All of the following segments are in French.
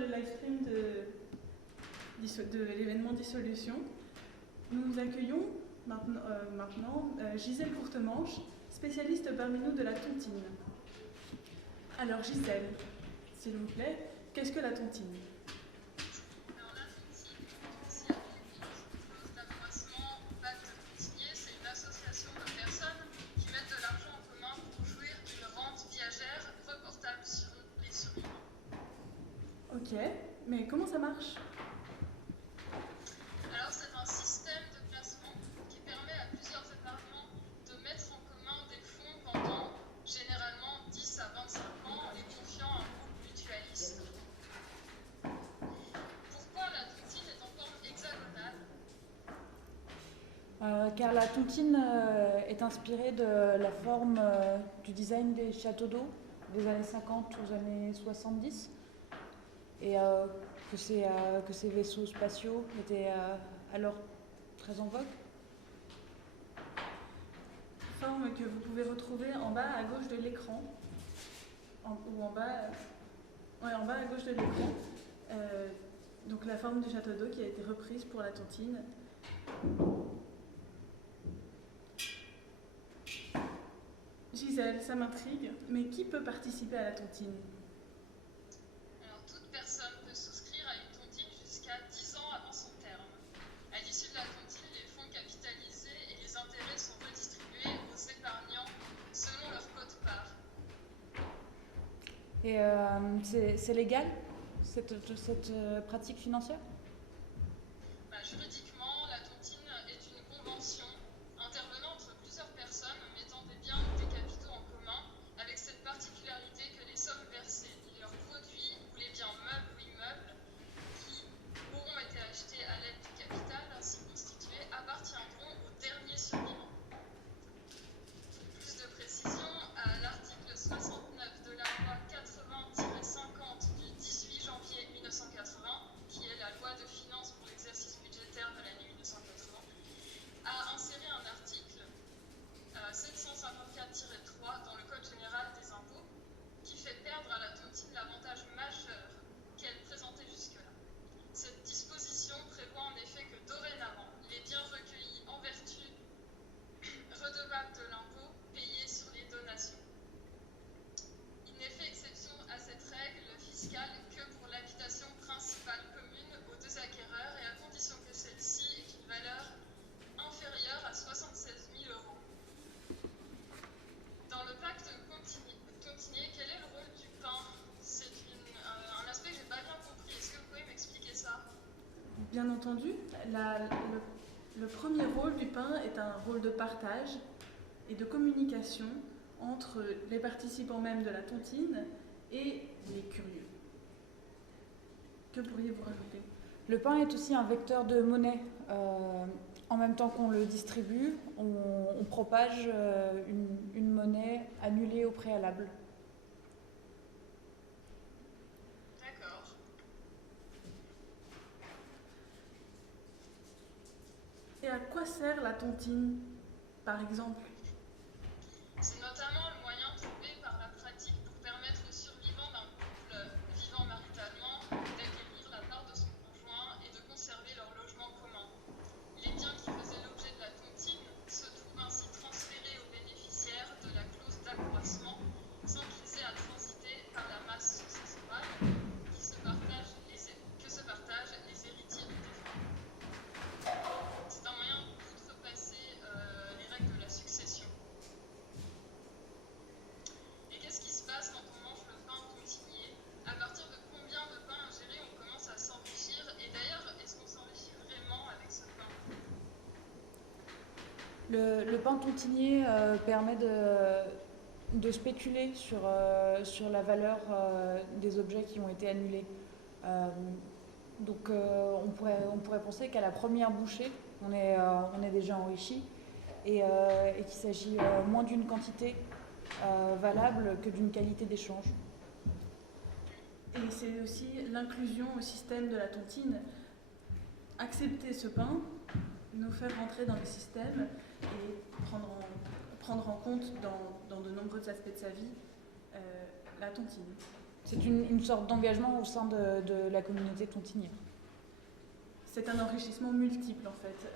le live stream de l'événement Dissolution. Nous accueillons maintenant Gisèle Courtemanche, spécialiste parmi nous de la tontine. Alors Gisèle, s'il vous plaît, qu'est-ce que la tontine? Alors la tontine, c'est une clause d'accroissement au pacte tontinier. C'est une association de personnes qui mettent de l'argent en commun pour jouir d'une rente viagère reportable sur les survivants. Ok, mais comment ça marche? Alors c'est un système de placement qui permet à plusieurs épargnants de mettre en commun des fonds pendant généralement 10 à 25 ans en les confiant à un groupe mutualiste. Pourquoi la tontine est en forme hexagonale? Car la tontine est inspirée de la forme du design des châteaux d'eau des années 50 aux années 70 et que ces vaisseaux spatiaux étaient alors très en vogue. Forme que vous pouvez retrouver en bas à gauche de l'écran, en bas à gauche de l'écran. Donc la forme du château d'eau qui a été reprise pour la tontine. Gisèle, ça m'intrigue, mais qui peut participer à la tontine? Alors toute personne peut souscrire à une tontine jusqu'à 10 ans avant son terme. À l'issue de la tontine, les fonds capitalisés et les intérêts sont redistribués aux épargnants selon leur quote-part. Et c'est légal, cette pratique financière? Juridiquement, la tontine est une convention intervenant entre plusieurs personnes mettant des biens ou des capitaux en commun, avec cette particularité que les sommes versées, leurs produits ou les biens meubles ou immeubles qui auront été achetés à l'aide du capital ainsi constitué appartiendront au dernier survivant. Pour plus de précision, à l'article 69 de la loi 80-50 du 18 janvier 1980, qui est la loi de finances pour l'exercice budgétaire de l'année 1980, a inséré un article 754-3 dans le Code général des impôts qui fait perdre à la tontine l'avantage majeur qu'elle présentait jusque-là. Cette disposition prévoit en effet que dorénavant, les biens recueillis en vertu redevables de l'impôt payés sur les donations. Il n'est fait exception à cette règle fiscale que pour l'habitation principale commune aux deux acquéreurs et à condition que celle-ci ait une valeur inférieure à 76 000 €. Dans le pacte tontinier, quel est le rôle du pain? C'est un aspect que je n'ai pas bien compris. Est-ce que vous pouvez m'expliquer ça? Bien entendu, le premier rôle du pain est un rôle de partage et de communication entre les participants même de la tontine et les curieux. Que pourriez-vous rajouter? Le pain est aussi un vecteur de monnaie. En même temps qu'on le distribue, on propage une monnaie annulée au préalable. D'accord. Et à quoi sert la tontine, par exemple? C'est notamment le moyen trouvé par la pratique pour permettre aux survivants d'un couple vivant maritalement d'acquérir la part de son conjoint et de conserver leur logement commun. Les biens qui faisaient l'objet de la tontine se trouvent ainsi transférés aux bénéficiaires de la clause d'accroissement sans qu'ils aient à transiter par la masse successorale que se partagent les héritiers du défunt. C'est un moyen d'outrepasser les règles de la succession. Et qu'est-ce qui se passe quand on mange le pain tontinier? À partir de combien de pain ingéré on commence à s'enrichir? Et d'ailleurs, est-ce qu'on s'enrichit vraiment avec ce pain? Le pain tontinier permet de spéculer sur la valeur des objets qui ont été annulés. Donc on pourrait penser qu'à la première bouchée, on est déjà enrichi et qu'il s'agit moins d'une quantité valable que d'une qualité d'échange. Et c'est aussi l'inclusion au système de la tontine. Accepter ce pain, nous faire rentrer dans le système et prendre en compte dans de nombreux aspects de sa vie la tontine. C'est une sorte d'engagement au sein de la communauté tontinière. C'est un enrichissement multiple en fait.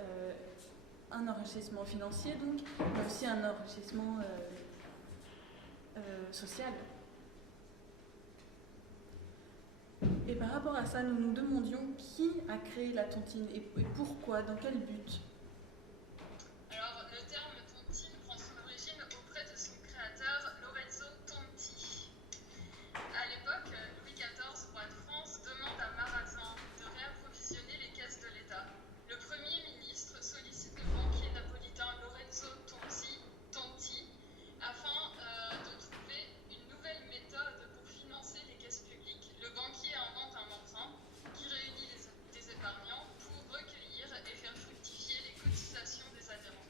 Un enrichissement financier donc, mais aussi un enrichissement social. Et par rapport à ça, nous nous demandions qui a créé la tontine et pourquoi, dans quel but. Alors, le terme tontine prend son origine auprès de son créateur, Lorenzo Tonti. À l'époque, Louis XIV, roi de France, demande à Marazin de réapprovisionner les caisses de l'État. Le Premier ministre sollicite le banquier napolitain Lorenzo Tonti afin de trouver une nouvelle méthode pour financer les caisses publiques. Le banquier invente un emprunt qui réunit des épargnants pour recueillir et faire fructifier les cotisations des adhérents.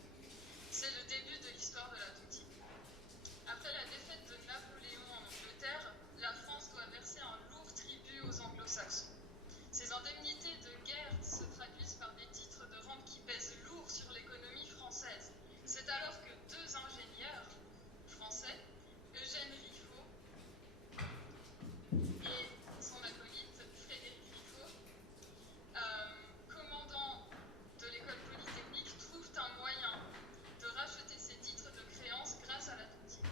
C'est le début de l'histoire de la tontine. Après la défaite de Napoléon en Angleterre, la France doit verser un lourd tribut aux anglo-saxons. Ces indemnités de guerre se traduisent par des titres de rente qui pèsent lourd sur l'économie française. C'est alors que deux ingénieurs français, Eugène Riffaut et son acolyte Frédéric Riffaut, commandant de l'école polytechnique, trouvent un moyen de racheter ces titres de créance grâce à la tontine.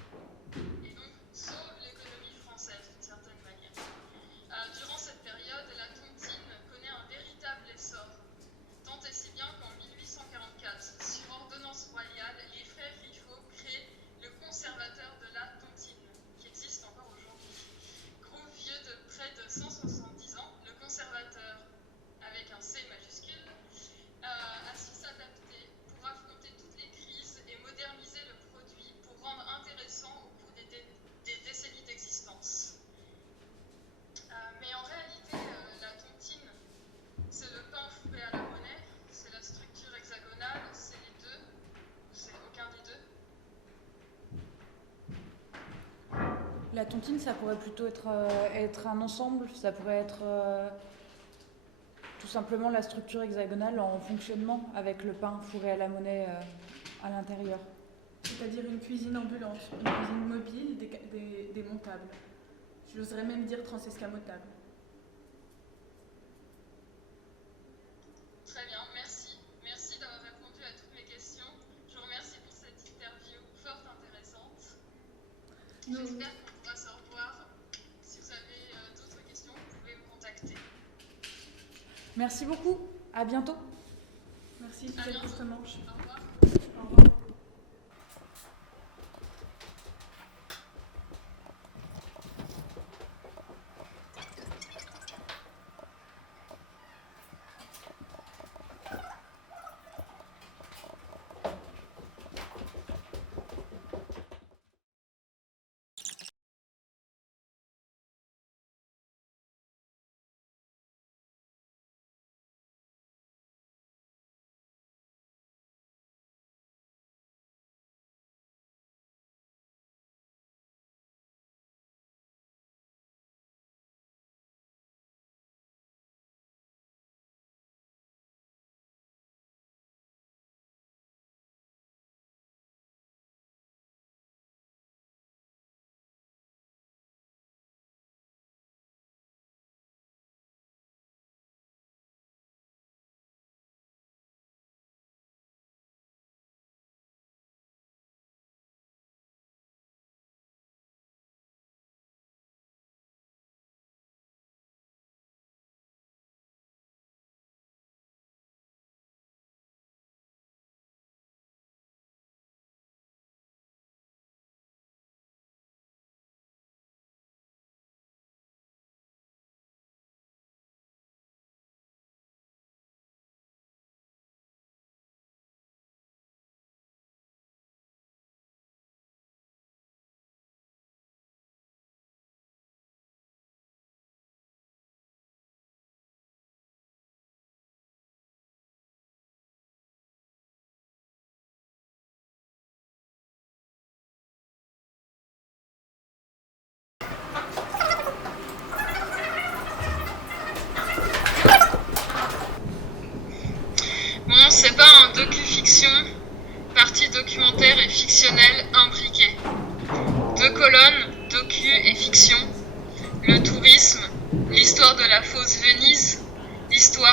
Et donc sauvent l'économie française d'une certaine manière. Durant cette période, la tontine connaît un véritable essor. Tant et si bien qu'en 1844, sur ordonnance royale, les frères Riffaut créent le Conservateur de la tontine, qui existe encore aujourd'hui. Groupe vieux de près de 170 ans, le Conservateur, avec un C majuscule, a su s'adapter pour affronter toutes les crises et moderniser le produit pour rendre intéressant au cours des décennies d'existence. Mais en réalité, la tontine, c'est le pain fourré à la monnaie, c'est la structure hexagonale, c'est les deux, ou c'est aucun des deux. La tontine, ça pourrait plutôt être un ensemble, ça pourrait être tout simplement la structure hexagonale en fonctionnement avec le pain fourré à la monnaie à l'intérieur. C'est-à-dire une cuisine ambulante, une cuisine mobile, démontable. J'oserais même dire transescamotable. Très bien, merci. Merci d'avoir répondu à toutes mes questions. Je vous remercie pour cette interview fort intéressante. J'espère qu'on pourra se revoir. Si vous avez d'autres questions, vous pouvez me contacter. Merci beaucoup, à bientôt. Merci, Gisèle Courtemanche. Au revoir. Au revoir.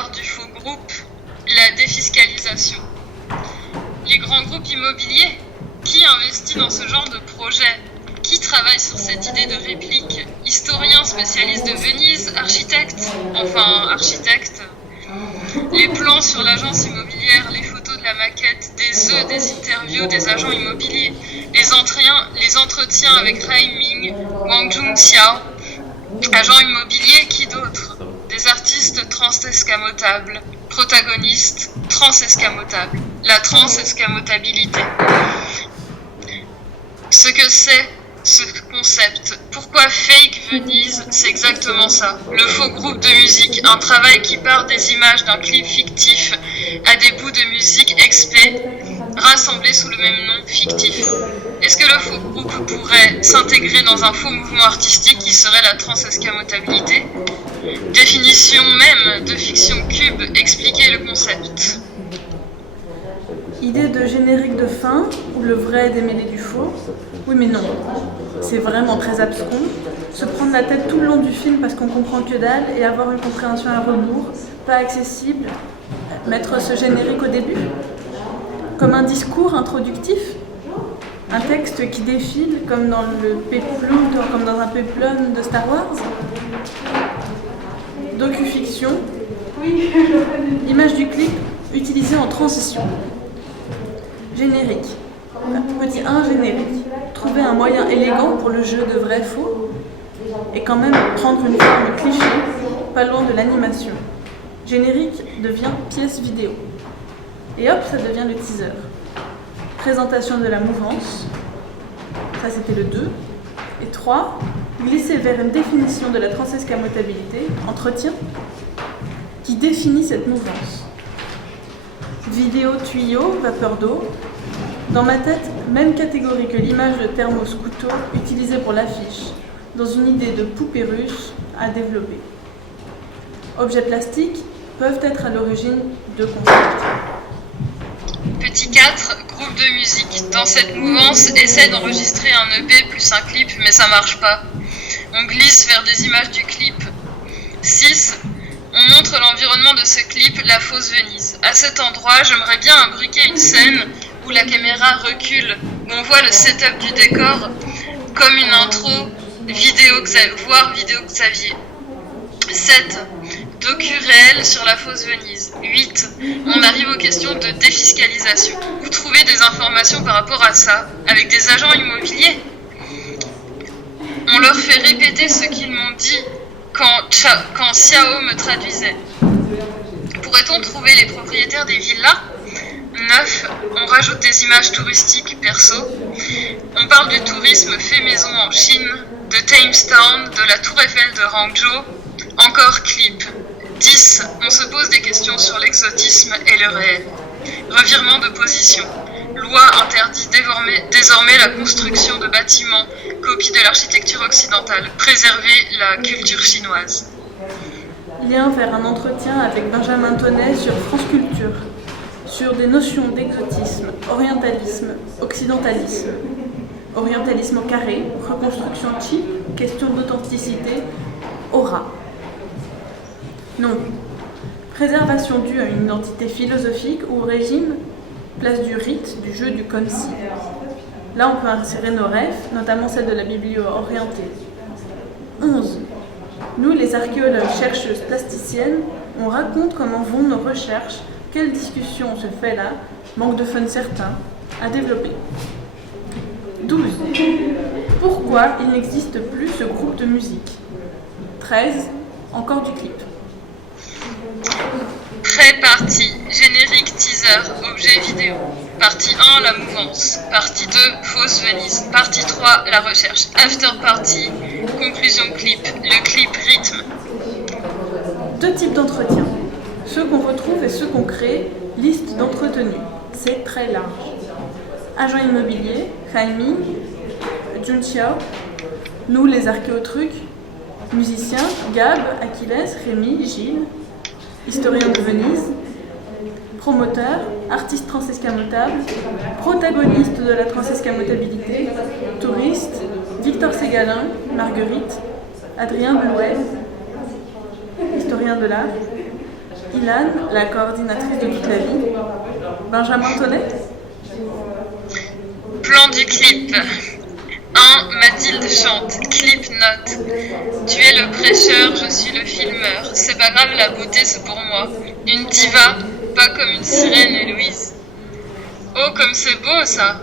part du faux groupe, la défiscalisation. Les grands groupes immobiliers, qui investit dans ce genre de projet? Qui travaille sur cette idée de réplique? Historien spécialiste de Venise, architecte, les plans sur l'agence immobilière, les photos de la maquette, des œufs, des interviews des agents immobiliers, les entretiens avec Rai Ming, Wang Jun-xiao, agents immobiliers, qui d'autre? Des artistes transescamotables, protagonistes transescamotables, la transescamotabilité. Ce que c'est ce concept. Pourquoi Fake Venise? C'est exactement ça. Le faux groupe de musique, un travail qui part des images d'un clip fictif à des bouts de musique expé, rassemblés sous le même nom fictif. Est-ce que le faux groupe pourrait s'intégrer dans un faux mouvement artistique qui serait la transescamotabilité? Définition même de fiction cube, expliquer le concept. Idée de générique de fin, où le vrai est démêlé du faux. Oui mais non, c'est vraiment très abscon. Se prendre la tête tout le long du film parce qu'on comprend que dalle et avoir une compréhension à rebours, pas accessible. Mettre ce générique au début, comme un discours introductif. Un texte qui défile comme dans le péplum, comme dans un péplum de Star Wars. Docu-fiction. Image du clip utilisée en transition. Générique. Petit 1, générique. Trouver un moyen élégant pour le jeu de vrai-faux et quand même prendre une forme cliché, pas loin de l'animation. Générique devient pièce vidéo. Et hop, ça devient le teaser. Présentation de la mouvance. Ça, c'était le 2. Et 3, glisser vers une définition de la transescamotabilité, entretien, qui définit cette mouvance. Vidéo, tuyau, vapeur d'eau. Dans ma tête, même catégorie que l'image de thermos couteau utilisée pour l'affiche, dans une idée de poupée russe à développer. Objets plastiques peuvent être à l'origine de concepts. Petit 4, groupe de musique. Dans cette mouvance, essaie d'enregistrer un EP plus un clip, mais ça marche pas. On glisse vers des images du clip. 6, on montre l'environnement de ce clip, la fausse Venise. À cet endroit, j'aimerais bien imbriquer une scène où la caméra recule, où on voit le setup du décor comme une intro voire vidéo Xavier. 7. Docu réel sur la fausse Venise. 8. On arrive aux questions de défiscalisation. Vous trouvez des informations par rapport à ça, avec des agents immobiliers? On leur fait répéter ce qu'ils m'ont dit quand Xiao me traduisait. Pourrait-on trouver les propriétaires des villas? 9. On rajoute des images touristiques perso. On parle du tourisme fait maison en Chine, de Thames Town, de la Tour Eiffel de Hangzhou. Encore clip. 10. On se pose des questions sur l'exotisme et le réel. Revirement de position. Loi interdit désormais la construction de bâtiments, copie de l'architecture occidentale. Préserver la culture chinoise. Lien vers un entretien avec Benjamin Tonnet sur France Culture, sur des notions d'exotisme, orientalisme, occidentalisme, orientalisme au carré, reconstruction cheap, question d'authenticité, aura. Non. Préservation due à une identité philosophique ou au régime, place du rite, du jeu, du comme si. Là, on peut insérer nos rêves, notamment celle de la biblio orientée. 11. Nous, les archéologues chercheuses plasticiennes, on raconte comment vont nos recherches, quelle discussion se fait là, manque de fun certain, à développer. 12. Pourquoi il n'existe plus ce groupe de musique? 13. Encore du clip. Pré-partie, générique teaser, objet vidéo. Partie 1, la mouvance. Partie 2, fausse Venise. Partie 3, la recherche. After party, conclusion clip. Le clip rythme. 2 types d'entretiens. Ceux qu'on retrouve et ceux qu'on crée, liste d'entretenus. C'est très large. Agent immobilier, Jaime, Jun-xiao, nous les archéotrucs, musiciens, Gab, Achilles, Rémi, Gilles, historien de Venise, promoteur, artiste transescamotable, protagoniste de la transescamotabilité, touriste, Victor Ségalin, Marguerite, Adrien Blouet, historien de l'art, Ilan, la coordinatrice de toute la vie. Benjamin Tonnet. Plan du clip. 1. Mathilde chante. Clip note. Tu es le prêcheur, je suis le filmeur. C'est pas grave, la beauté c'est pour moi. Une diva, pas comme une sirène Héloïse. Oh, comme c'est beau ça.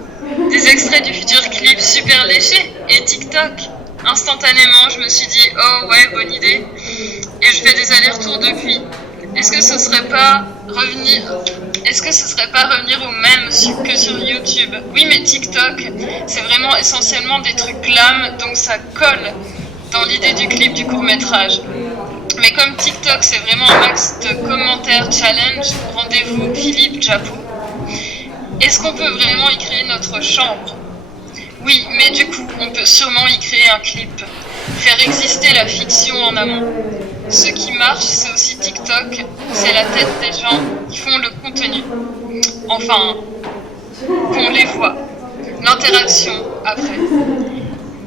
Des extraits du futur clip super léchés. Et TikTok. Instantanément, je me suis dit, oh ouais, bonne idée. Et je fais des allers-retours depuis. Est-ce que ce serait pas revenir au même que sur YouTube? Oui, mais TikTok, c'est vraiment essentiellement des trucs glam, donc ça colle dans l'idée du clip du court-métrage. Mais comme TikTok, c'est vraiment un max de commentaires challenge, rendez-vous Philippe Japou. Est-ce qu'on peut vraiment y créer notre chambre? Oui, mais du coup, on peut sûrement y créer un clip. Faire exister la fiction en amont. Ce qui marche, c'est aussi TikTok, c'est la tête des gens qui font le contenu. Enfin, qu'on les voit. L'interaction après.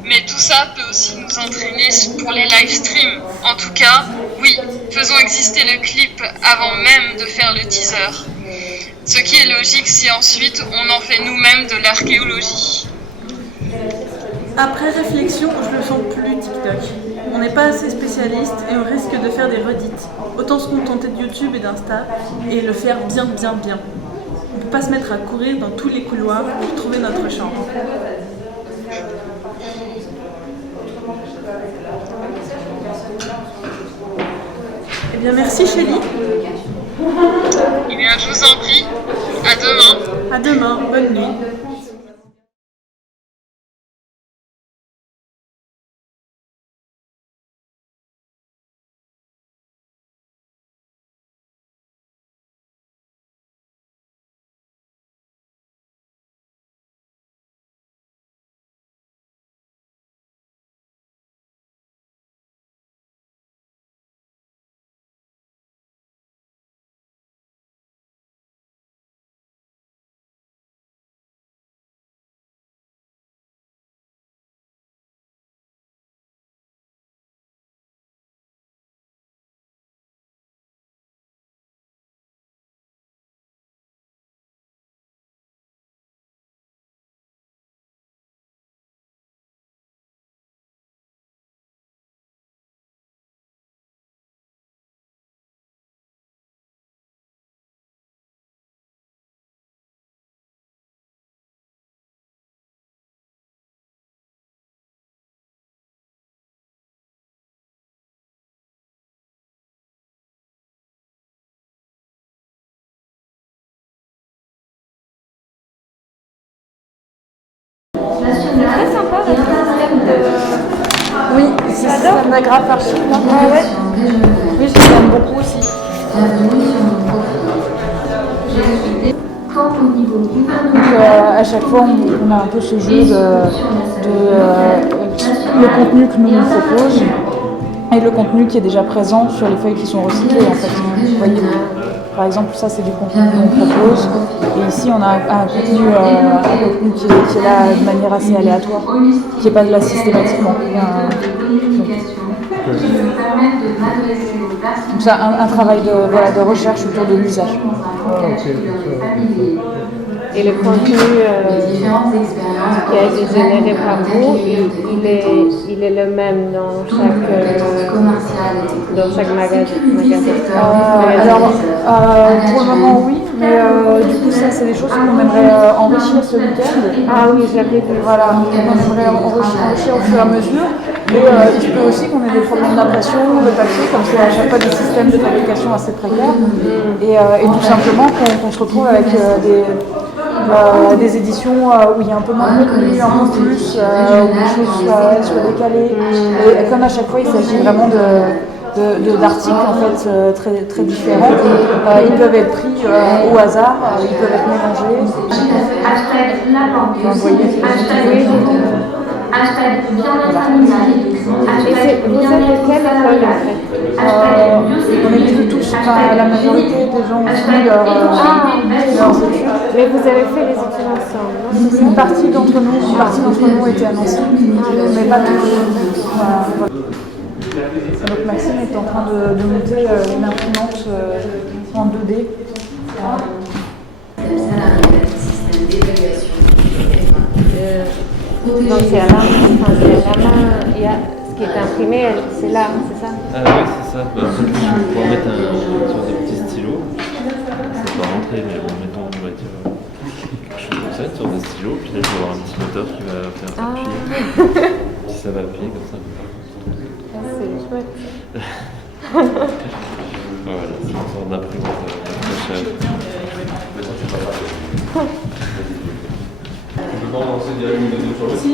Mais tout ça peut aussi nous entraîner pour les live streams. En tout cas, oui, faisons exister le clip avant même de faire le teaser. Ce qui est logique si ensuite on en fait nous-mêmes de l'archéologie. Après réflexion, je ne sens plus TikTok. On n'est pas assez spécialiste et on risque de faire des redites. Autant se contenter de YouTube et d'Insta et le faire bien. On ne peut pas se mettre à courir dans tous les couloirs pour trouver notre chambre. Eh bien, merci Chélie. Eh bien, je vous en prie. À demain. À demain. Bonne nuit. C'est très sympa votre système de... Oui, c'est un système d'agrafes archives. Ah ouais. Oui, je l'aime beaucoup aussi. Donc à chaque fois, on a un peu ce jeu de le contenu que nous propose et le contenu qui est déjà présent sur les feuilles qui sont recyclées en fait. Vous voyez, par exemple, ça c'est du contenu qu'on propose et ici on a un contenu qui est là de manière assez aléatoire, qui n'est pas de là systématiquement. Donc c'est un travail de recherche autour de l'usage. Et le contenu qui a été généré par vous, il est le même dans chaque magasin. Alors, pour le moment, oui, mais du coup, ça, c'est des choses qu'on aimerait enrichir ce week-end. Ah oui, j'avais vu. Voilà, on aimerait enrichir au fur et à mesure. Et il se peut aussi qu'on ait des problèmes d'impression, de papier, comme c'est à chaque fois des systèmes de fabrication assez précaires. Et tout simplement qu'on se retrouve avec des éditions où il y a un peu moins de contenu, un peu plus, où les choses soient décalées. Et comme à chaque fois, il s'agit vraiment d'articles en fait très, très différents. Ils peuvent être pris au hasard, ils peuvent être mélangés. Vous voyez, Vous êtes de quelle école en fait? on est tous, la majorité des gens ont fini leurs études. Mais vous avez fait les études ensemble, non? Une partie d'entre nous était à Nancy, mais pas tous. Voilà. Donc Maxime est en train de monter une imprimante en 2D. Donc c'est à la main, enfin, c'est à la main, il y a ce qui est imprimé, c'est là, c'est ça? Ah oui, c'est ça. Bah, en fait, je vais pouvoir mettre une sorte de petit stylo. Ça va pas rentrer, mais bon, mettons, on va dire quelque chose comme ça, une sorte de stylo. Puis là, je vais avoir un petit moteur qui va faire appuyer. Si ça va appuyer comme ça. C'est chouette. Voilà, c'est une sorte d'imprimante accrochable. On peut pas en lancer directement des autres choses. Si.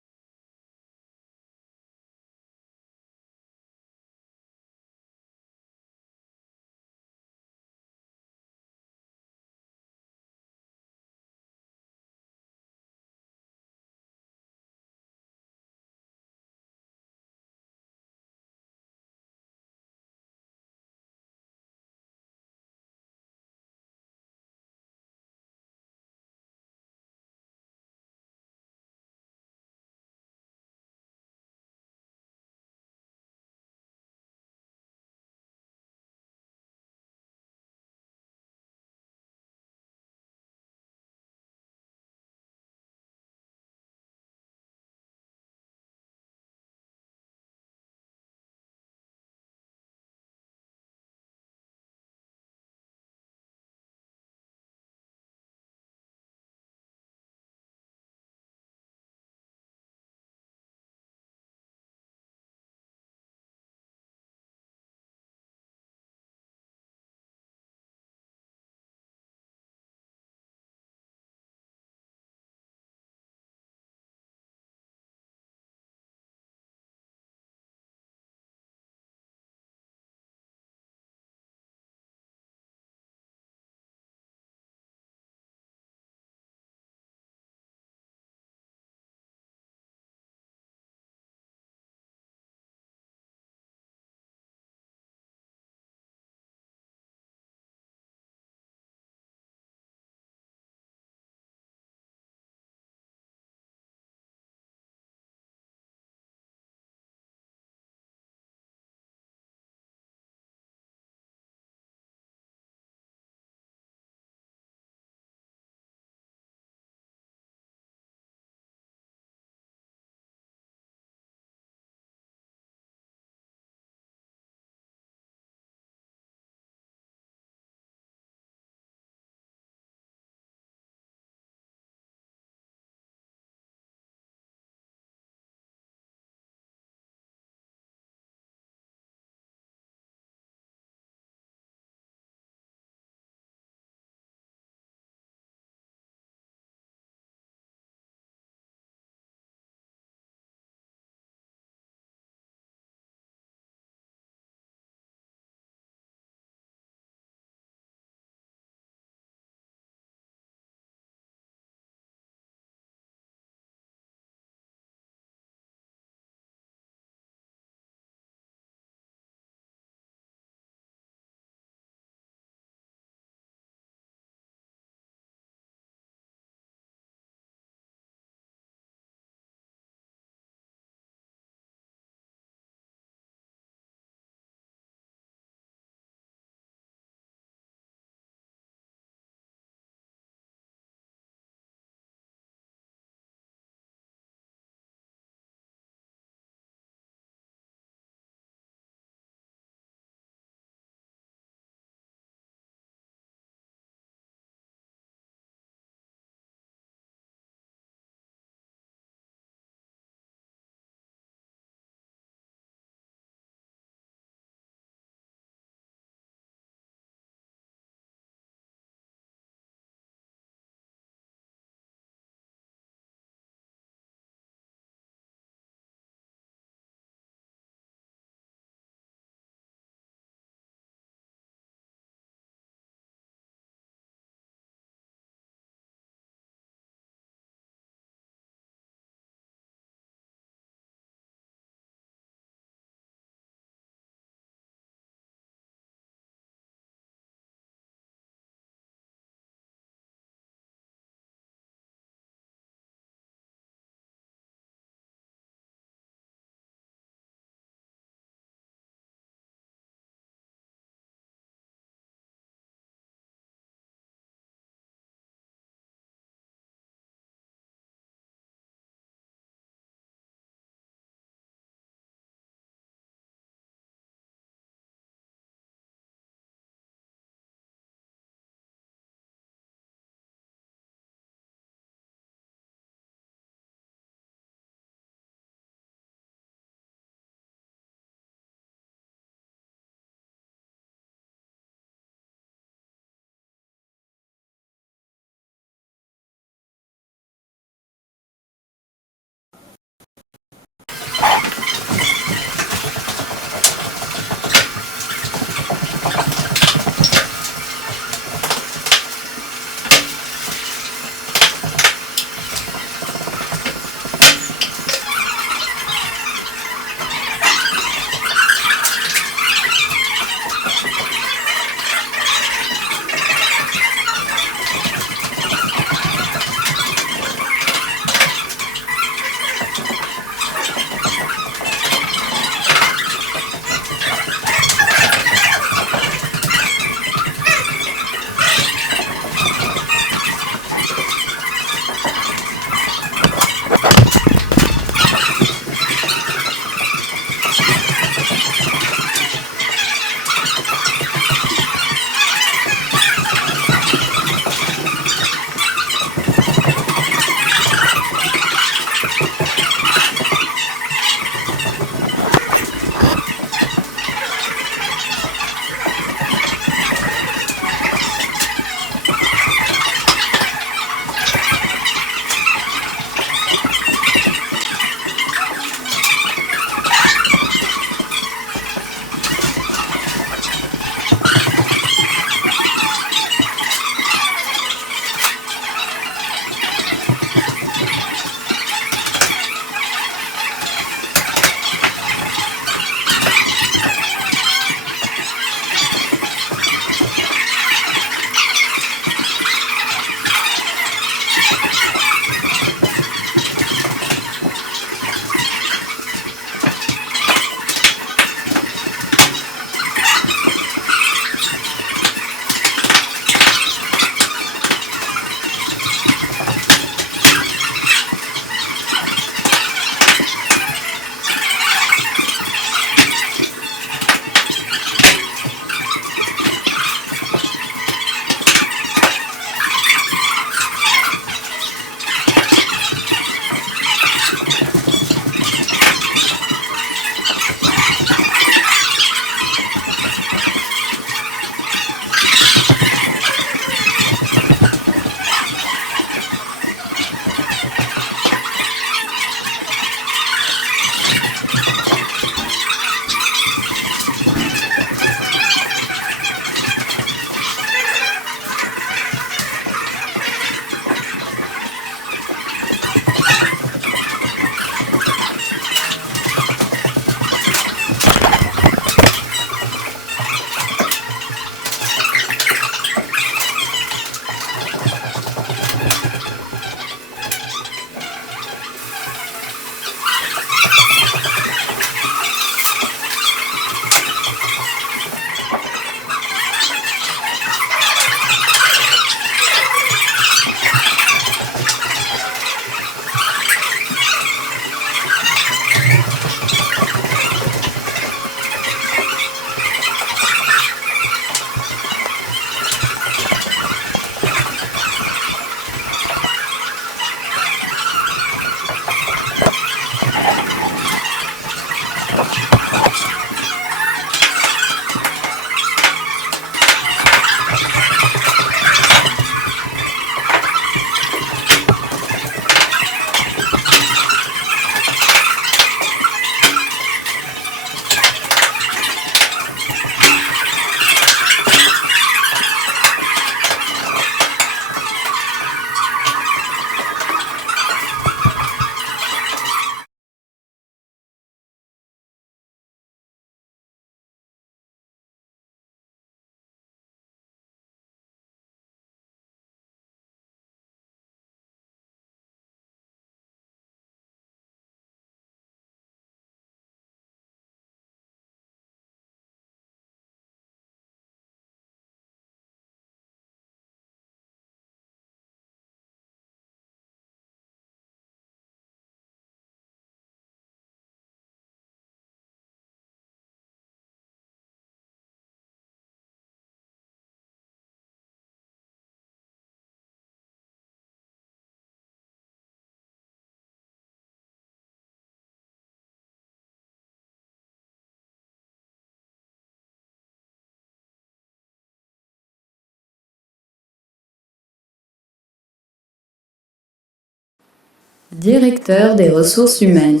Directeur des ressources humaines.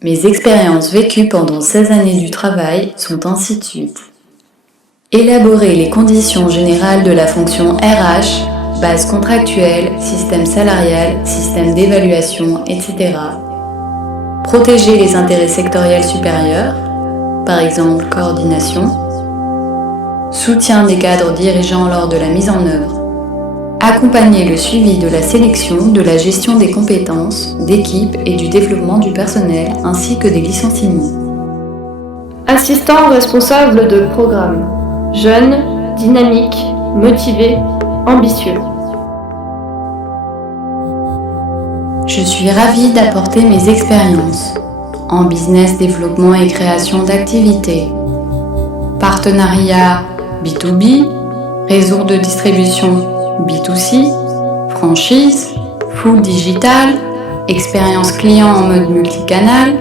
Mes expériences vécues pendant 16 années du travail sont ainsi de suite. Élaborer les conditions générales de la fonction RH, base contractuelle, système salarial, système d'évaluation, etc. Protéger les intérêts sectoriels supérieurs, par exemple coordination. Soutien des cadres dirigeants lors de la mise en œuvre. Accompagner le suivi de la sélection, de la gestion des compétences, d'équipe et du développement du personnel, ainsi que des licenciements. Assistant responsable de programme. Jeune, dynamique, motivé, ambitieux. Je suis ravie d'apporter mes expériences en business développement et création d'activités, partenariat B2B, réseau de distribution B2C, franchise, full digital, expérience client en mode multicanal,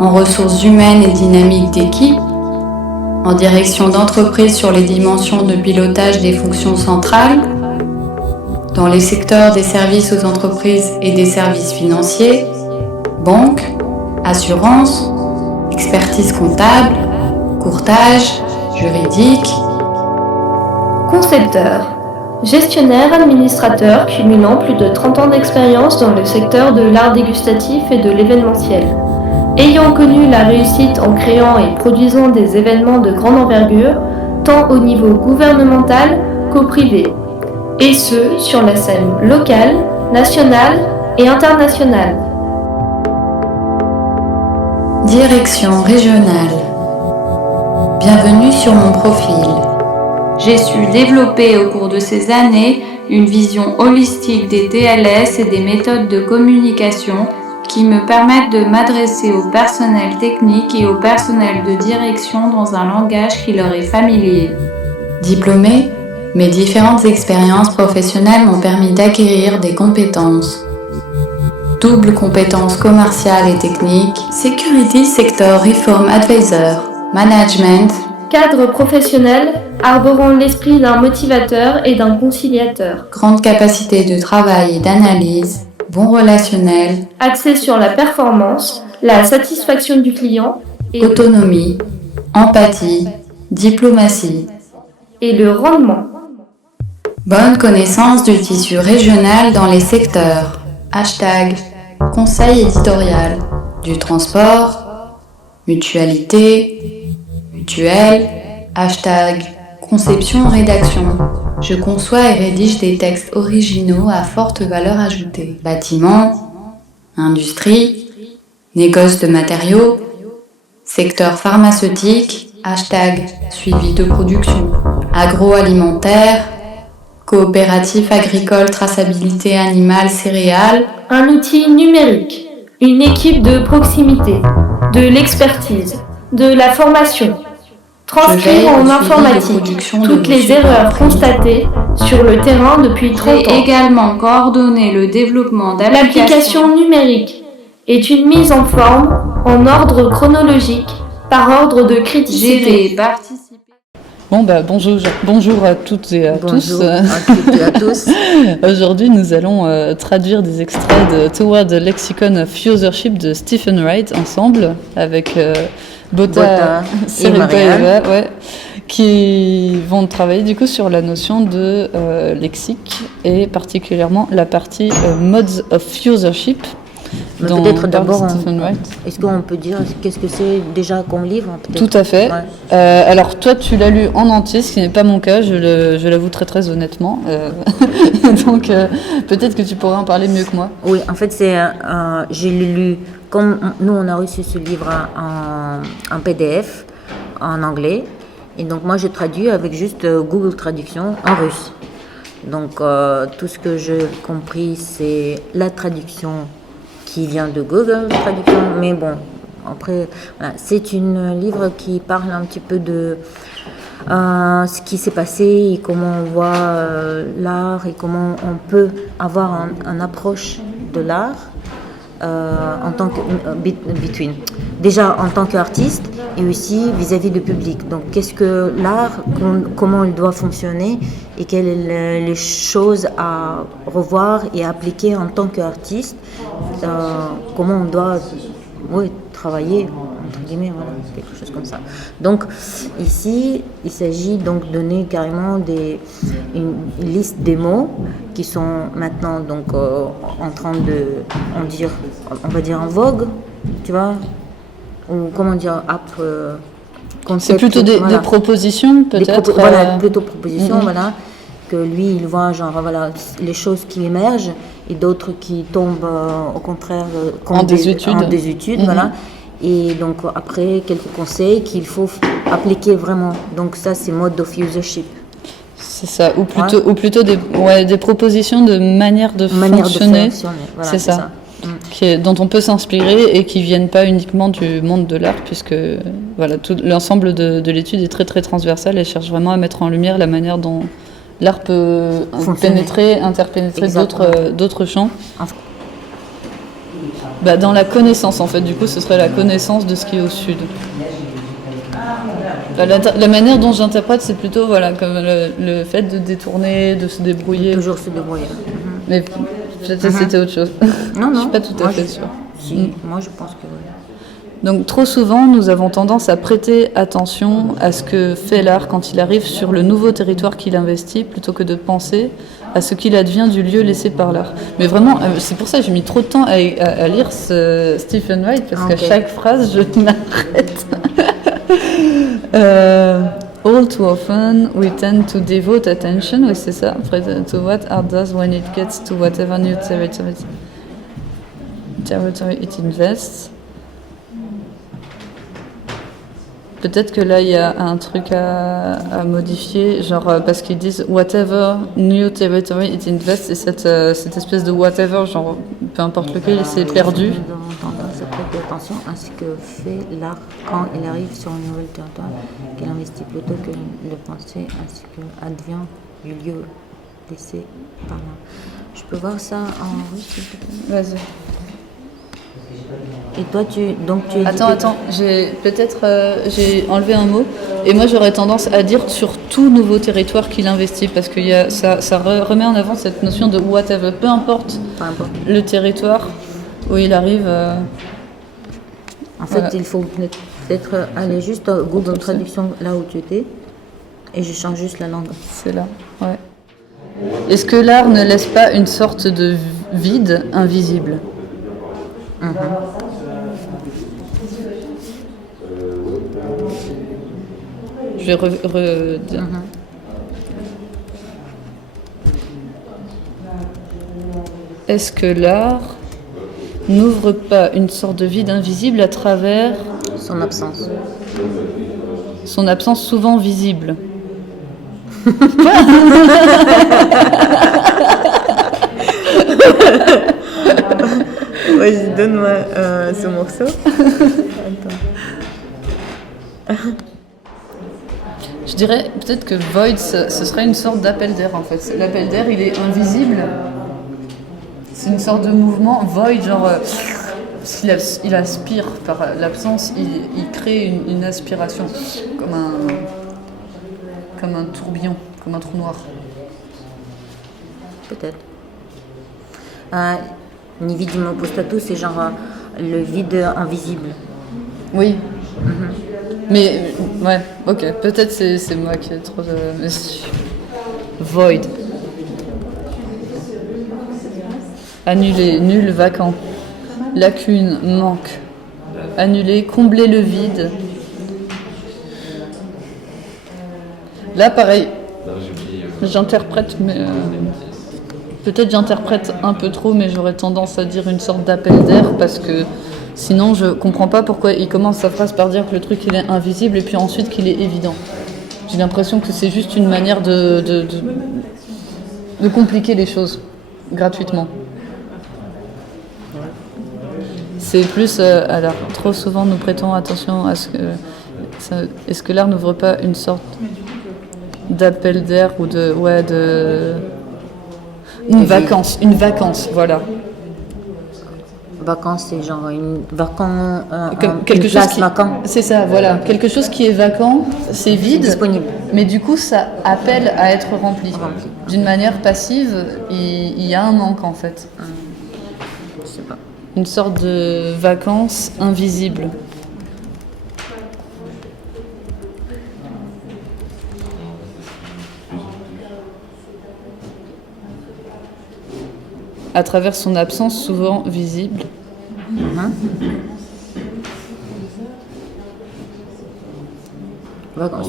en ressources humaines et dynamique d'équipe, en direction d'entreprise sur les dimensions de pilotage des fonctions centrales, dans les secteurs des services aux entreprises et des services financiers, banque, assurance, expertise comptable, courtage, juridique. Concepteur. Gestionnaire administrateur cumulant plus de 30 ans d'expérience dans le secteur de l'art dégustatif et de l'événementiel. Ayant connu la réussite en créant et produisant des événements de grande envergure, tant au niveau gouvernemental qu'au privé, et ce, sur la scène locale, nationale et internationale. Direction régionale. Bienvenue sur mon profil. J'ai su développer au cours de ces années une vision holistique des TLS et des méthodes de communication qui me permettent de m'adresser au personnel technique et au personnel de direction dans un langage qui leur est familier. Diplômée, mes différentes expériences professionnelles m'ont permis d'acquérir des compétences. Double compétences commerciales et techniques, Security Sector Reform Advisor, Management, Cadre professionnel arborant l'esprit d'un motivateur et d'un conciliateur. grande capacité de travail et d'analyse, bon relationnel, Axé sur la performance, la satisfaction du client autonomie, empathie, diplomatie. et le rendement. Bonne connaissance du tissu régional dans les secteurs. Conseil éditorial. Du transport. Mutualité. Mutuelle. Conception-rédaction. Je conçois et rédige des textes originaux à forte valeur ajoutée. Bâtiment. Industrie. Négoce de matériaux. Secteur pharmaceutique. Suivi de production. Agroalimentaire. Coopératif agricole, traçabilité animale, céréales. Un outil numérique, une équipe de proximité, de l'expertise, de la formation. Transcrire en informatique toutes les erreurs constatées sur le terrain depuis 30 ans. J'ai également coordonné le développement d'applications. L'application numérique est une mise en forme en ordre chronologique par ordre de criticité. Gérer, participer. Bon, bonjour à toutes et à tous. À tous. Aujourd'hui, nous allons traduire des extraits de Toward the Lexicon of Usership de Stephen Wright ensemble avec Bota et Marianne, qui vont travailler du coup sur la notion de lexique et particulièrement la partie Modes of Usership. Mais peut-être d'abord, est-ce qu'on peut dire qu'est-ce que c'est déjà comme livre peut-être? Tout à fait. Ouais. Alors toi, tu l'as lu en entier, ce qui n'est pas mon cas, je l'avoue très très honnêtement. Donc peut-être que tu pourrais en parler mieux que moi. Oui, en fait, j'ai lu, comme nous on a reçu ce livre en PDF, en anglais, et donc moi je traduis avec juste Google Traduction en russe. Donc tout ce que j'ai compris, c'est la traduction qui vient de Google Traduction, mais bon, après, voilà, c'est un livre qui parle un petit peu de ce qui s'est passé et comment on voit l'art et comment on peut avoir une approche de l'art en tant que between. Déjà en tant qu'artiste et aussi vis-à-vis du public. Donc qu'est-ce que l'art, comment il doit fonctionner et quelles sont les choses à revoir et à appliquer en tant qu'artiste, comment on doit travailler, entre guillemets, voilà, quelque chose comme ça. Donc ici, il s'agit donc de donner carrément une liste des mots qui sont maintenant donc en train de, on va dire en vogue, tu vois, ou comment dire, concept. C'est plutôt des propositions, peut-être. Voilà, plutôt propositions, voilà, que lui, il voit genre voilà les choses qui émergent et d'autres qui tombent au contraire en désuétude, voilà. Et donc après quelques conseils qu'il faut appliquer vraiment. Donc ça c'est mode of usership. C'est ça, ou plutôt des propositions de manière de fonctionner. Voilà, c'est ça. Dont on peut s'inspirer et qui viennent pas uniquement du monde de l'art, puisque voilà, tout l'ensemble de l'étude est très très transversal et cherche vraiment à mettre en lumière la manière dont l'art peut interpénétrer d'autres champs. Dans la connaissance, en fait, du coup, ce serait la connaissance de ce qui est au sud. La manière dont j'interprète, c'est plutôt comme le fait de détourner, de se débrouiller. Toujours se débrouiller. Mais peut-être c'était autre chose. Non, je suis pas tout à fait sûre. Si, moi je pense que oui. Donc trop souvent, nous avons tendance à prêter attention à ce que fait l'art quand il arrive sur le nouveau territoire qu'il investit, plutôt que de penser à ce qu'il advient du lieu laissé par l'art. Mais vraiment, c'est pour ça que j'ai mis trop de temps à lire Stephen Wright, parce qu'à chaque phrase, je m'arrête. All too often, we tend to devote attention, oui c'est ça, to what art does when it gets to whatever new territory it invests. Peut-être que là, il y a un truc à modifier, genre parce qu'ils disent « whatever new territory it invests », et cette espèce de « whatever », genre peu importe lequel, c'est perdu. Nous avons tendance à prêter attention à ce que fait l'art quand il arrive sur un nouvel territoire, qu'il investit plutôt que de penser à ce que advient du lieu laissé par là. Je peux voir ça en russe, s'il te plaît ? Vas-y. Et toi, tu es... Attends, j'ai enlevé un mot, et moi j'aurais tendance à dire sur tout nouveau territoire qu'il investit, parce que ça remet en avant cette notion de whatever, peu importe le territoire où il arrive. En fait, il faut peut-être aller juste à Google Traduction là où tu étais, et je change juste la langue. C'est là, ouais. Est-ce que l'art ne laisse pas une sorte de vide invisible ? Je vais redire. Est-ce que l'art n'ouvre pas une sorte de vide invisible à travers son absence? Son absence souvent visible. Vas-y, donne-moi ce morceau. Je dirais peut-être que void, ce serait une sorte d'appel d'air en fait. L'appel d'air, il est invisible. C'est une sorte de mouvement. Void, genre, il aspire par l'absence, il crée une aspiration, comme un tourbillon, comme un trou noir. Peut-être. Nividimo postato, c'est genre le vide invisible. Oui. Mais, ouais, ok. Peut-être c'est moi qui ai trop... Void. Annuler, nul, vacant. Lacune, manque. Annuler, combler le vide. Là, pareil. J'interprète, mais... Peut-être j'interprète un peu trop, mais j'aurais tendance à dire une sorte d'appel d'air, parce que sinon je comprends pas pourquoi il commence sa phrase par dire que le truc il est invisible et puis ensuite qu'il est évident. J'ai l'impression que c'est juste une manière de compliquer les choses gratuitement. C'est plus, alors trop souvent nous prêtons attention à ce que... Est-ce que l'art n'ouvre pas une sorte d'appel d'air ou de... Une vacance, voilà. Vacances, c'est genre une quelque chose place qui vacant. C'est ça, voilà. Quelque chose qui est vacant, c'est vide. Disponible. Mais du coup, ça appelle à être rempli. D'une manière passive, il y a un manque en fait. Je sais pas. Une sorte de vacances invisible. À travers son absence souvent visible. Vacances.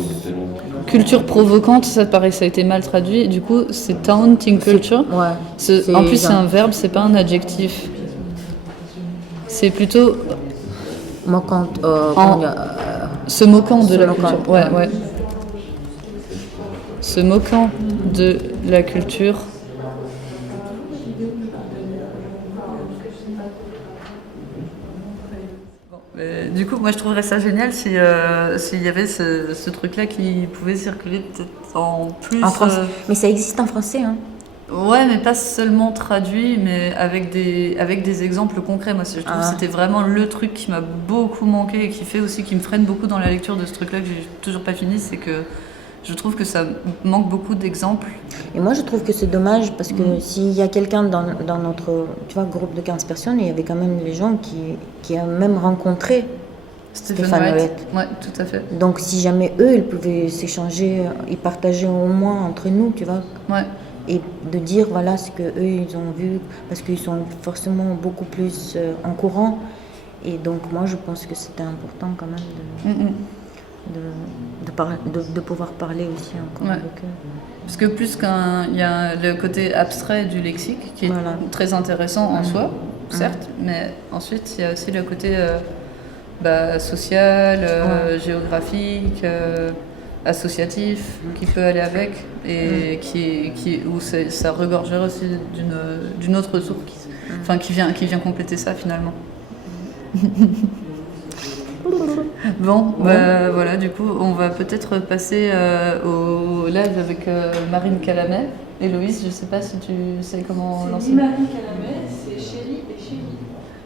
Culture provocante, ça paraît que ça a été mal traduit. Du coup, c'est taunting culture. Ouais. En plus, c'est un verbe, c'est pas un adjectif. C'est plutôt moquant. Se moquant de la moquant. culture. Ouais. Se moquant de la culture. Du coup, moi je trouverais ça génial s'il y avait ce truc-là qui pouvait circuler peut-être en plus. En France. Mais ça existe en français, hein. Ouais, mais pas seulement traduit, mais avec des exemples concrets. Moi, je trouve que c'était vraiment le truc qui m'a beaucoup manqué et qui me freine beaucoup dans la lecture de ce truc-là que j'ai toujours pas fini, c'est que je trouve que ça manque beaucoup d'exemples. Et moi, je trouve que c'est dommage parce que s'il y a quelqu'un dans notre groupe de 15 personnes, il y avait quand même les gens qui ont même rencontré Stéphane Wright. Ouais, tout à fait. Donc, si jamais eux, ils pouvaient s'échanger, ils partageaient au moins entre nous, tu vois. Ouais. Et de dire, voilà, ce qu'eux, ils ont vu, parce qu'ils sont forcément beaucoup plus en courant. Et donc, moi, je pense que c'était important quand même de pouvoir parler aussi encore avec eux. Parce que il y a le côté abstrait du lexique qui est très intéressant en soi, certes, mais ensuite il y a aussi le côté social, géographique, associatif qui peut aller avec et où ça regorgerait aussi d'une autre source qui vient compléter ça finalement. Bon, voilà, du coup, on va peut-être passer au live avec Marine Calamet. Héloïse, je sais pas si tu sais comment lancer. Marine Calamet, c'est Chélie et Chélie.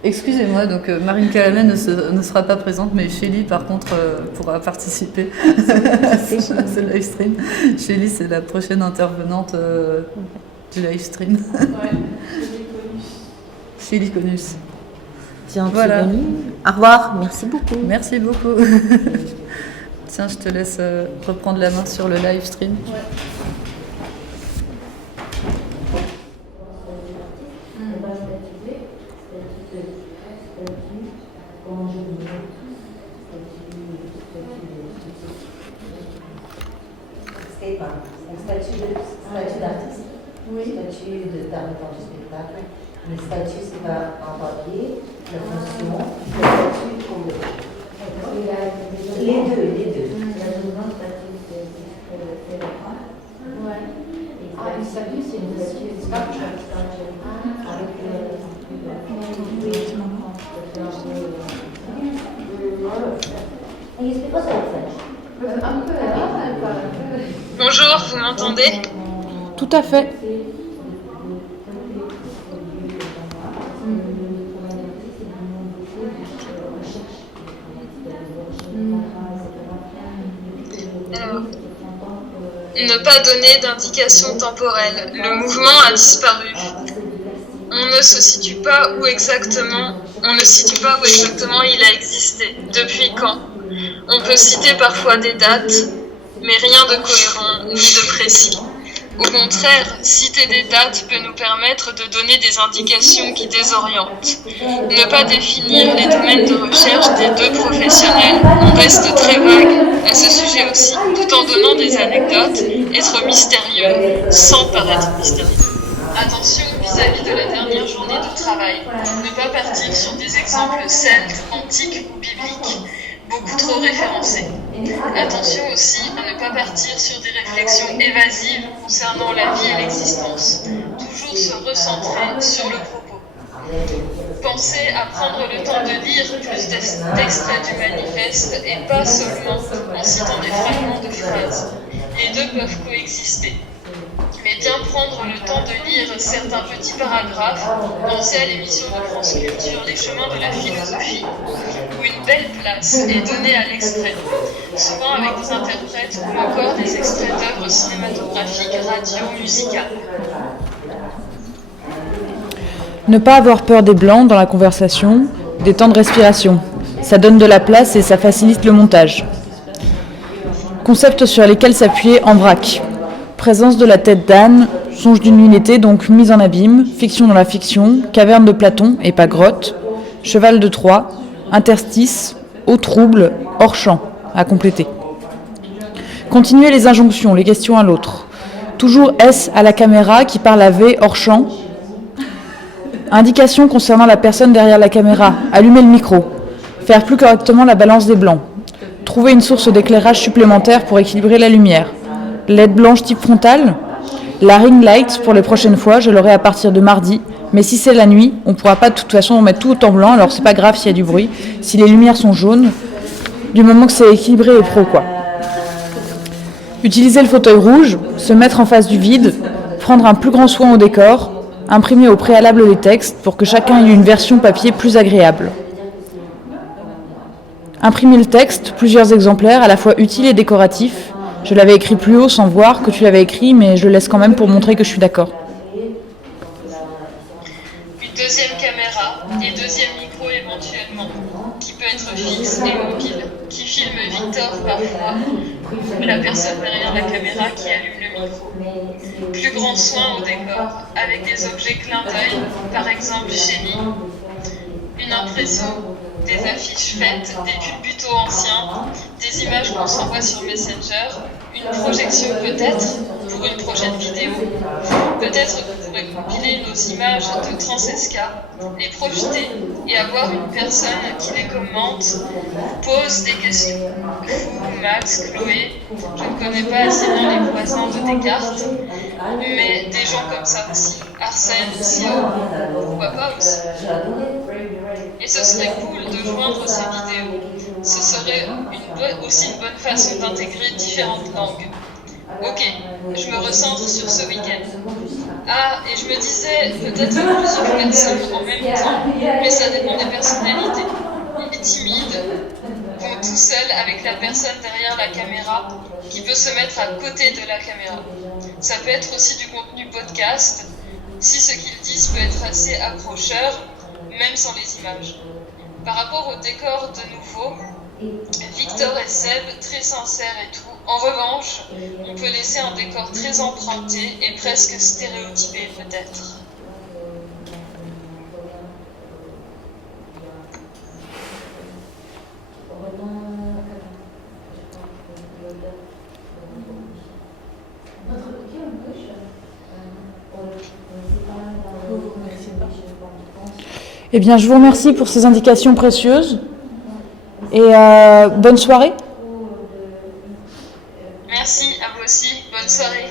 Excusez-moi, donc Marine Calamet ne sera pas présente, mais Chélie, par contre, pourra participer à ce live stream. Chélie, c'est la prochaine intervenante du live stream. Ouais, Chélie Conus. Voilà. Au revoir, merci beaucoup. Merci beaucoup. Tiens, je te laisse reprendre la main sur le live stream. Ouais. Statut d'artiste, statut d'intermittent du spectacle. Le statut, c'est pas en papier, la fonction, le statut comme les deux. Le statut, c'est une structure Bonjour, vous m'entendez? Tout à fait. Alors, ne pas donner d'indication temporelle. Le mouvement a disparu. On ne situe pas où exactement il a existé. Depuis quand? On peut citer parfois des dates, mais rien de cohérent ni de précis. Au contraire, citer des dates peut nous permettre de donner des indications qui désorientent. Ne pas définir les domaines de recherche des deux professionnels. On reste très vague à ce sujet aussi, tout en donnant des anecdotes, être mystérieux sans paraître mystérieux. Attention vis-à-vis de la dernière journée de travail. Ne pas partir sur des exemples celtes, antiques ou bibliques, beaucoup trop référencés. Attention aussi à ne pas partir sur des réflexions évasives concernant la vie et l'existence. Toujours se recentrer sur le propos. Pensez à prendre le temps de lire plus d'extraits du manifeste et pas seulement en citant des fragments de phrases. Les deux peuvent coexister. mais bien prendre le temps de lire certains petits paragraphes lancés à l'émission de France Culture Les Chemins de la Philosophie, où une belle place est donnée à l'extrait, souvent avec des interprètes ou encore des extraits d'œuvres cinématographiques, radio, musicales. Ne pas avoir peur des blancs dans la conversation, des temps de respiration. Ça donne de la place et ça facilite le montage. Concepts sur lesquels s'appuyer en vrac. Présence de la tête d'âne, songe d'une nuit d'été, donc mise en abîme, fiction dans la fiction, caverne de Platon et pas grotte, cheval de Troie, interstice, eau trouble, hors champ, à compléter. Continuer les injonctions, les questions à l'autre. Toujours S à la caméra qui parle à V hors champ. Indication concernant la personne derrière la caméra, allumer le micro, faire plus correctement la balance des blancs, trouver une source d'éclairage supplémentaire pour équilibrer la lumière. LED blanche type frontale. La ring light, pour les prochaines fois, je l'aurai à partir de mardi. Mais si c'est la nuit, on ne pourra pas de toute façon mettre tout en blanc, alors c'est pas grave s'il y a du bruit. Si les lumières sont jaunes, du moment que c'est équilibré et pro, quoi. Utiliser le fauteuil rouge, se mettre en face du vide, prendre un plus grand soin au décor, imprimer au préalable les textes pour que chacun ait une version papier plus agréable. Imprimer le texte, plusieurs exemplaires, à la fois utiles et décoratifs. Je l'avais écrit plus haut sans voir que tu l'avais écrit, mais je le laisse quand même pour montrer que je suis d'accord. Une deuxième caméra et deuxième micro éventuellement, qui peut être fixe et mobile, qui filme Victor parfois, la personne derrière la caméra qui allume le micro. Plus grand soin au décor, avec des objets clin d'œil, par exemple chéni, une impresso, des affiches faites, des culbutos anciens, des images qu'on s'envoie sur Messenger, une projection peut-être pour une prochaine vidéo. Peut-être que vous pourrez compiler nos images de Transesca, les projeter et avoir une personne qui les commente, pose des questions. Vous, Max, Chloé, je ne connais pas assez bien les voisins de Descartes, mais des gens comme ça aussi. Arsène, Sio, pourquoi pas aussi. Et ce serait cool de joindre ces vidéos. Ce serait aussi une bonne façon d'intégrer différentes langues. Ok, je me recentre sur ce week-end. Ah, et je me disais, peut-être plusieurs personnes en même temps, mais ça dépend des personnalités. Les timides vont tout seuls avec la personne derrière la caméra qui peut se mettre à côté de la caméra. Ça peut être aussi du contenu podcast, si ce qu'ils disent peut être assez accrocheur, même sans les images. Par rapport au décor de nouveau, Victor et Seb, très sincères et tout. En revanche, on peut laisser un décor très emprunté et presque stéréotypé peut-être. Eh bien, je vous remercie pour ces indications précieuses et bonne soirée. Merci, à vous aussi. Bonne soirée.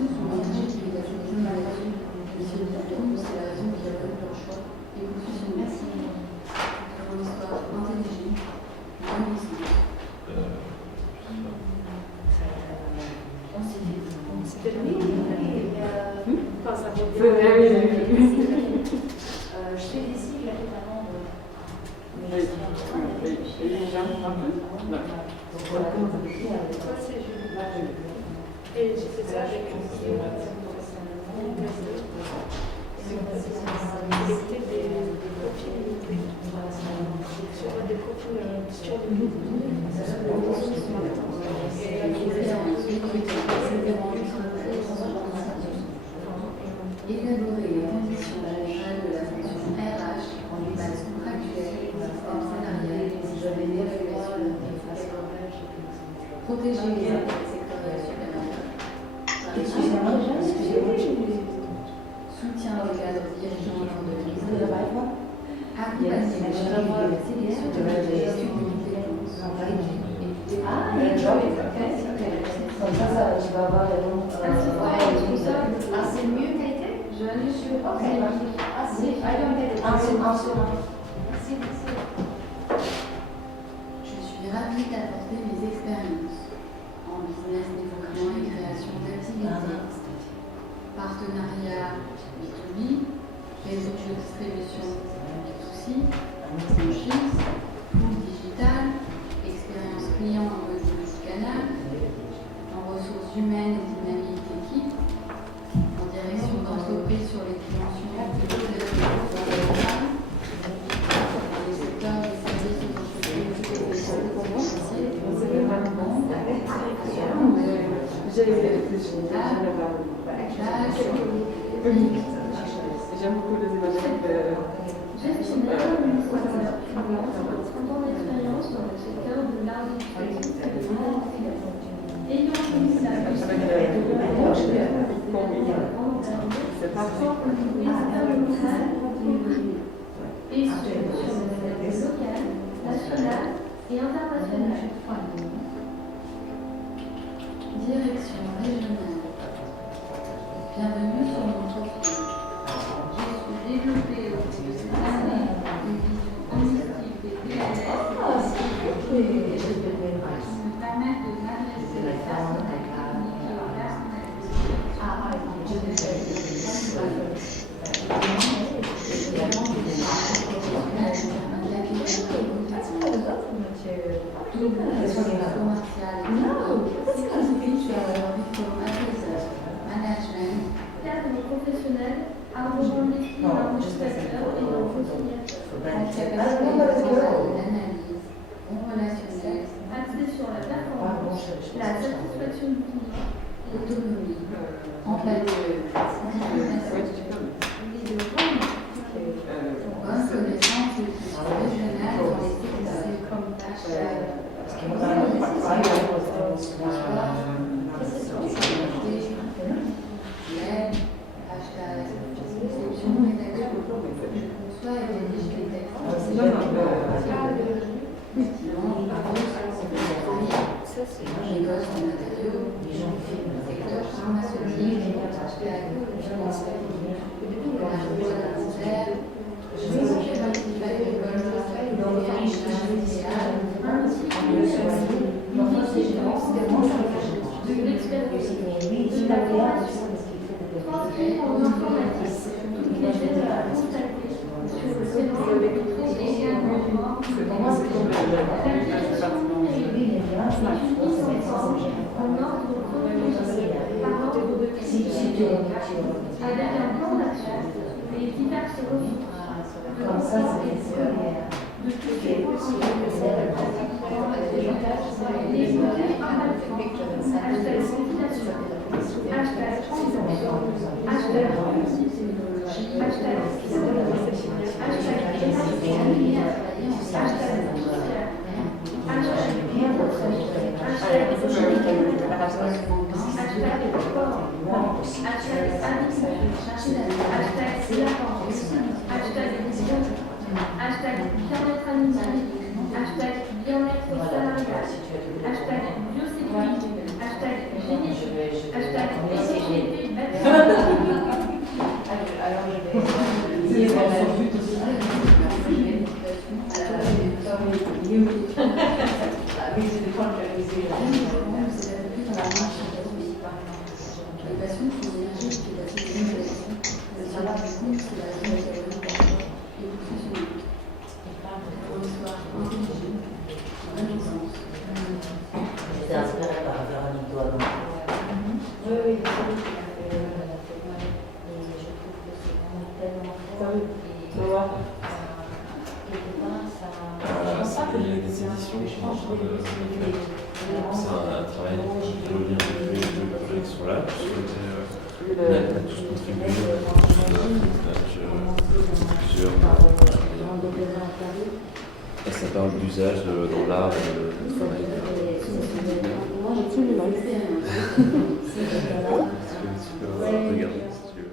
informations sont partagées sur les applications là-dessus. Monsieur le Diacon, c'est la raison qui a fait leur choix. Et confusion. Merci. Pour une histoire intelligente, linguistique. C'était lui. Enfin, ça vaut Je fais des cycles notamment. Et j'ai fait ça avec une Élaborer les conditions générales de la fonction RH en base contractuelle, système salarial, système d'évaluation, protéger les intérêts sectoriels supérieurs, soutien au cadre dirigeant de l'entreprise, accompagner les charges de la sélection de la gestion de compétences, c'est mieux qualité. Je suis ok. Je suis ravie d'apporter mes expériences en business développement et création d'activités, partenariat B2B, réseau de distribution B2C, franchise, coût digital, expérience client en mode multicanal, en ressources humaines et dynamique d'équipe, en direction d'entreprise sur les dimensions dans les secteurs des services aux entreprises J'aime beaucoup les évaluations. Gestionnaire, administrateur, 30 ans d'expérience dans le secteur de l'art éducatif et de l'art. Ayant connu la C'est parfait. et sur le local, national et international. Direction régionale. Bienvenue sur mon profil. Je suis développée au cours de cette année une vision holistique des PLS qui me permettent de m'adresser les personnes communiquer aux cadre professionnel, arrosant l'équipe d'enregistrateur et de conciliateur. Axé sur la performance, la satisfaction du client, autonomie, empathie, bonne connaissance du système régional dans les avec un plan d'action et diverses ressources. De toutes les possibilités pratiquement les mots-clés impactants, hashtag civilisation, hashtag transition, hashtag inclusivité, hashtag civilisation, hashtag énergie, hashtag social, hashtag bien-être, hashtag économique, hashtag sport, hashtag addiction, hashtag délinquance, hashtag vision, hashtag bien-être animal, hashtag bien-être salarial, hashtag biosécurité, hashtag J'étais inspirée par Véronique Doidon. Oui, oui, et je trouve que c'est vraiment tellement fort. Il y a des éditions qui sont en train de faire. C'est un travail de lien avec les deux projets qui sont là. Je souhaitais tous contribuer et ça parle d'usage dans l'art et de travail. Tu peux regarder si tu veux.